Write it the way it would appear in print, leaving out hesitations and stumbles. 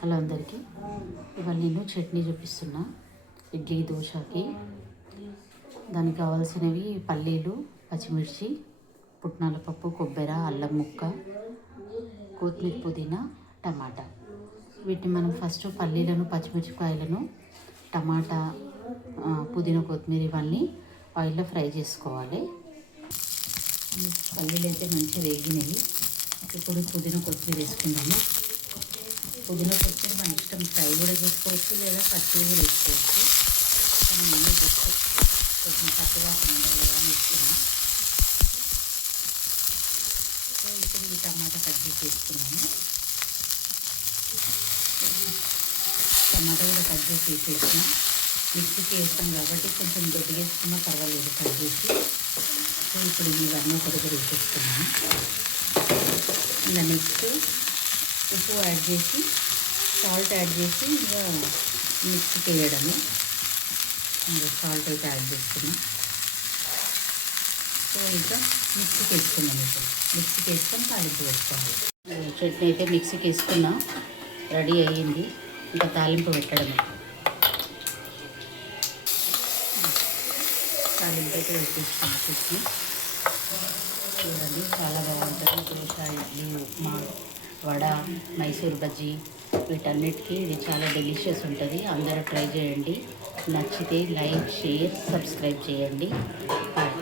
Hello అందరికీ. ఇవాళ నేను చట్నీ చూపిస్తున్నా ఇడ్లీ దోశకి. దానికి కావాల్సినవి పల్లీలు, పచ్చిమిర్చి, పుట్నాల పప్పు, కొబ్బరి, అల్లం ముక్క, కొత్తిమీర, పుదీనా, టమాటా. వీటిని మనం ఫస్ట్ పల్లీలను, పచ్చిమిరపకాయలను, టమాటా, పుదీనా, కొత్తిమీర ఇవన్నీ ఆయిల్లో ఫ్రై చేసుకోవాలి. పల్లీలు అయితే మంచిగా వేగినాయి. ఇప్పుడు పుదీనా, కొత్తిమీర వేసుకుందాము. పుదీనా, కొత్తిమీర మన ఇష్టం, ఫ్రై కూడా చేసుకోవచ్చు లేదా పచ్చివి కూడా వేసుకోవచ్చు. కానీ నేను జస్ట్ కొంచెం పచ్చిగా ఉండాలి కదా అని ఇస్తున్నాను. సో ఇప్పుడు ఈ టమాటా కట్ చేసి వేసుకున్నాము. టమాటా కూడా కట్ చేసి వేసేసినాం. మిక్సీకి వేస్తాం కాబట్టి కొంచెం గట్టిగా వేసుకున్నా పర్వాలేదు కట్ చేసి. సో ఇప్పుడు ఇవన్నీ ఒక దగ్గర వేసేసుకున్నాము. ఇంకా నెక్స్ట్ ఉప్పు యాడ్ చేసి, సాల్ట్ యాడ్ చేసి ఇంకా మిక్సీకి వేయడము. ఇంకా సాల్ట్ అయితే యాడ్ చేస్తున్నాం. సో ఇంకా మిక్సీకి వేసుకున్నాం. ఇప్పుడు మిక్సీకి వేసుకొని తాలింపు వేసుకోవాలి. చట్నీ అయితే మిక్సీకి వేసుకున్నా, రెడీ అయ్యింది. ఇంకా తాలింపు పెట్టడమే. తాలింపు అయితే పెట్టేసుకున్నాం. చట్నీ చూడండి, చాలా బాగుంటుంది. దోశ, ఇడ్లీ, ఉప్మా, వడ, మైసూర్ బజ్జీ వీటన్నిటికీ ఇది చాలా డెలిషియస్ ఉంటుంది. అందరూ ట్రై చేయండి. నచ్చితే లైక్, షేర్, సబ్స్క్రైబ్ చేయండి. బాయ్.